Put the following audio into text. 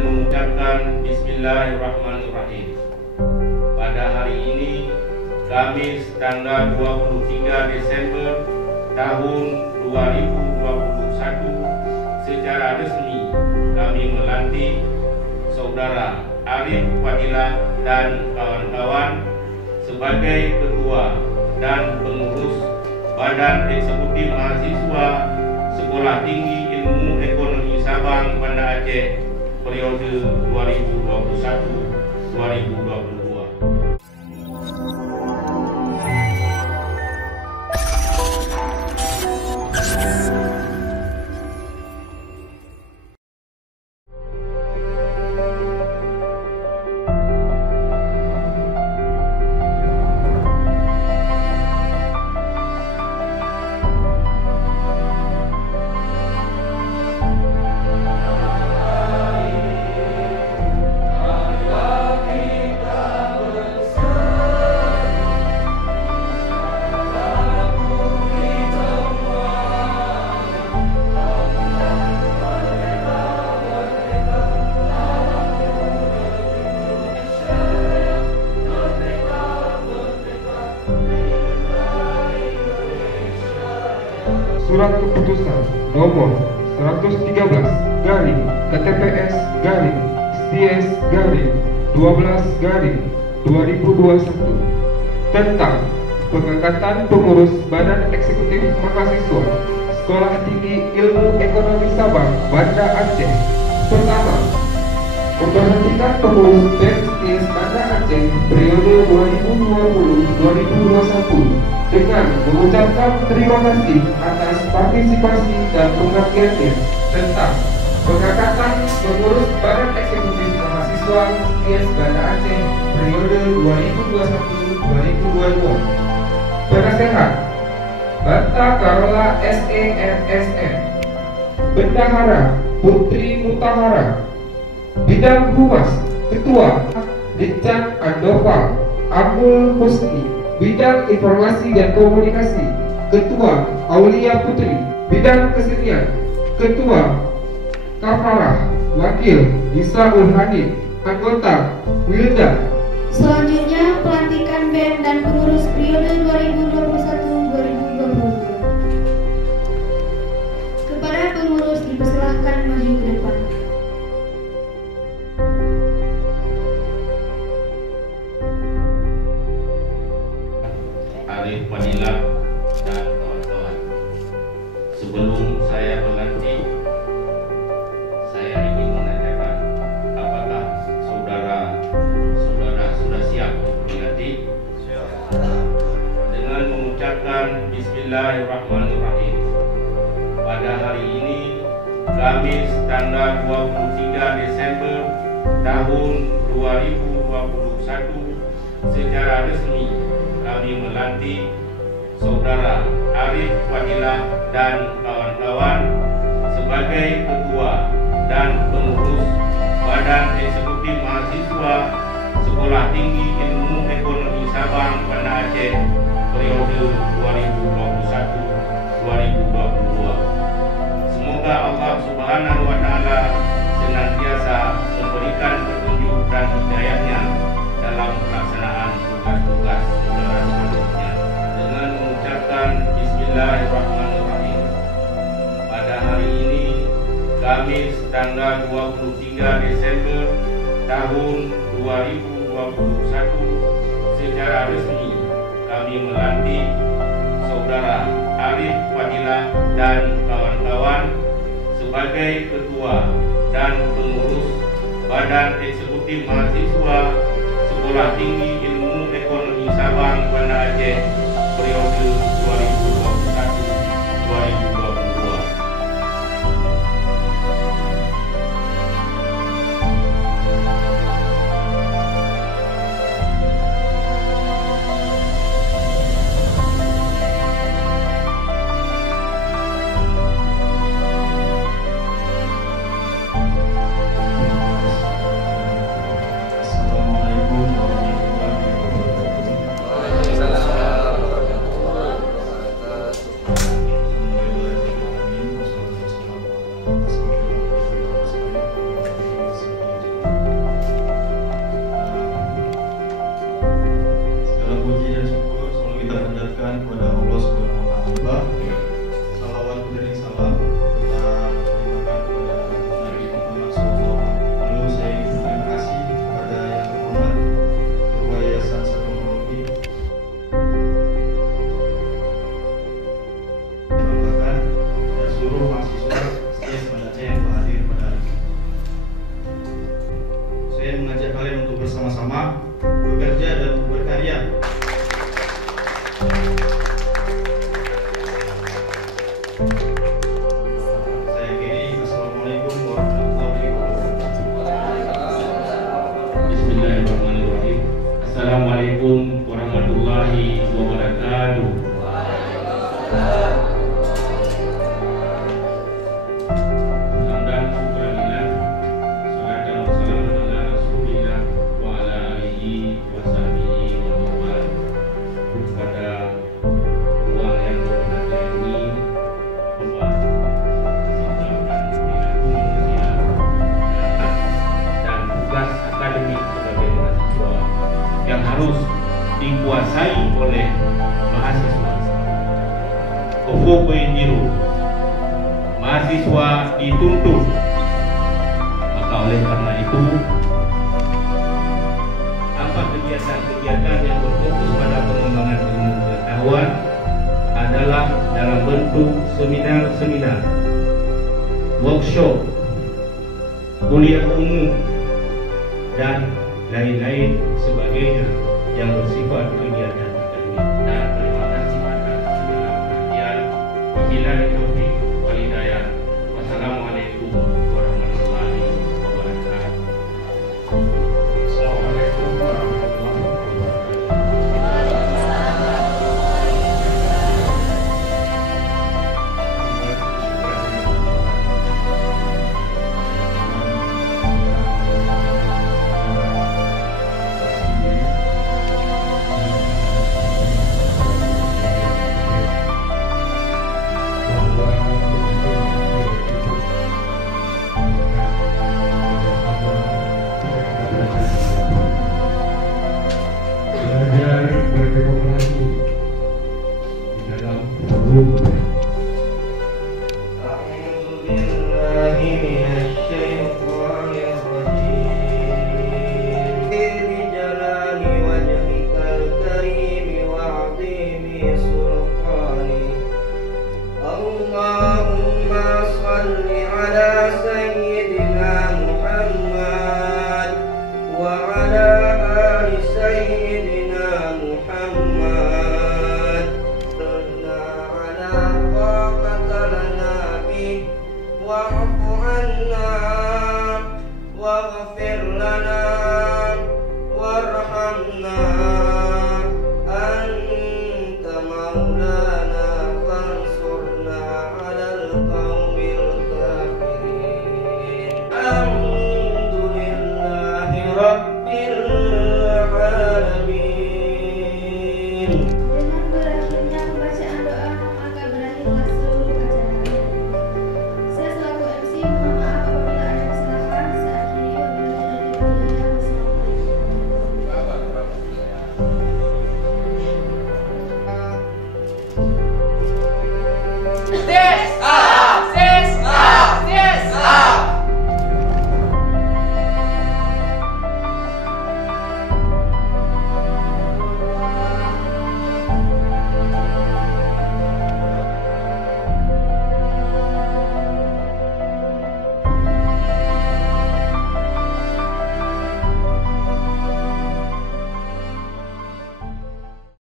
dengan mengucapkan Bismillahirrahmanirrahim. Pada hari ini, Kamis tanggal 23 Desember tahun 2021, secara resmi kami melantik Saudara Arif Fadilah dan kawan-kawan sebagai Ketua dan Pengurus Badan Eksekutif Mahasiswa Sekolah Tinggi Ilmu Ekonomi Sabang Banda Aceh periode 2021-2022. Surat Keputusan Nomor 113 garing KTPS garing STS garing 12 garing 2021 tentang pengangkatan pengurus Badan Eksekutif Mahasiswa Sekolah Tinggi Ilmu Ekonomi Sabang Banda Aceh. Pertama, memberhentikan pengurus BEM Banda Aceh periode 2020-2021 dengan mengucapkan terima kasih atas partisipasi dan pengabdiannya tentang pengangkatan pengurus Badan Eksekutif Mahasiswa STS Banda Aceh periode 2021-2022. Penasehat Banta Karola SEMSM, Bendahara Putri Mutahara, Bidang Humas Ketua Richard Andoval Abdul Husni, Bidang Informasi dan Komunikasi Ketua Aulia Putri, Bidang Kesenian Ketua Kafarah, Wakil Nisaul Hanif, Anggota Wilda. Selanjutnya pelantikan BEM dan pengurus periode 2021-2022. Kepada pengurus dipersilahkan maju ke depan. Arif Fadilah dan kawan-kawan, sebelum saya melantik, saya ingin menanyakan apakah saudara sudah siap untuk dilantik? Dengan mengucapkan Bismillahirrahmanirrahim. Pada hari ini, Kamis tanggal 23 Desember tahun 2021, secara resmi kami melantik Saudara Arif Fadilah dan kawan-kawan sebagai Ketua dan Pengurus Badan Eksekutif Mahasiswa Sekolah Tinggi Ilmu Ekonomi Sabang Banda Aceh periode 2021-2022. Semoga Allah Subhanahu wa Ta'ala senantiasa memberikan petunjuk dan hidayahnya dalam pelaksanaan tugas-tugas saudara selanjutnya. Dengan mengucapkan Bismillahirrahmanirrahim. Pada hari ini, Kamis tanggal 23 Desember tahun 2021, secara resmi kami melantik Saudara Arif Fadilah dan kawan-kawan sebagai Ketua dan Pengurus Badan Eksekutif Mahasiswa Sekolah Tinggi Ilmu Ekonomi Sabang Banda Aceh periode 2021-2022. Assalamualaikum warahmatullahi wabarakatuh. seluruh mahasiswa STIAS Madacea yang telah hadir pada hari ini. Saya mengajak kalian untuk bersama-sama bekerja dan berkarya. Saya akhiri. Assalamualaikum warahmatullahi wabarakatuh. Bismillahirrahmanirrahim. Assalamualaikum warahmatullahi wabarakatuh. Hamdan syukurillah, salatan wassalamu ala rasulillah wa ala alihi wa sahbihi wa man pada ruang yang berbahagia ini, bahwa dan tugas akademik sebagai mahasiswa yang harus dikuasai oleh mahasiswa. Kofo Poinjiru, mahasiswa dituntut. Maka oleh karena itu, apa kegiatan-kegiatan yang berfokus pada pengembangan ilmu pengetahuan adalah dalam bentuk seminar-seminar, workshop, kuliah umum, dan lain-lain sebagainya yang bersifat kegiatan akademik. Dan terima kasih atas segala perhatian. Wabillahi taufiq wal hidayah. Wassalamualaikum warahmatullahi wabarakatuh. Assalamualaikum warahmatullahi Belajar berdemokrasi di dalam forum. Allahumma salli ala sayyidina Muhammad wa ala ali sayyidina Muhammad ala taqata lana bih wa'fu anna waghfir lana warhamna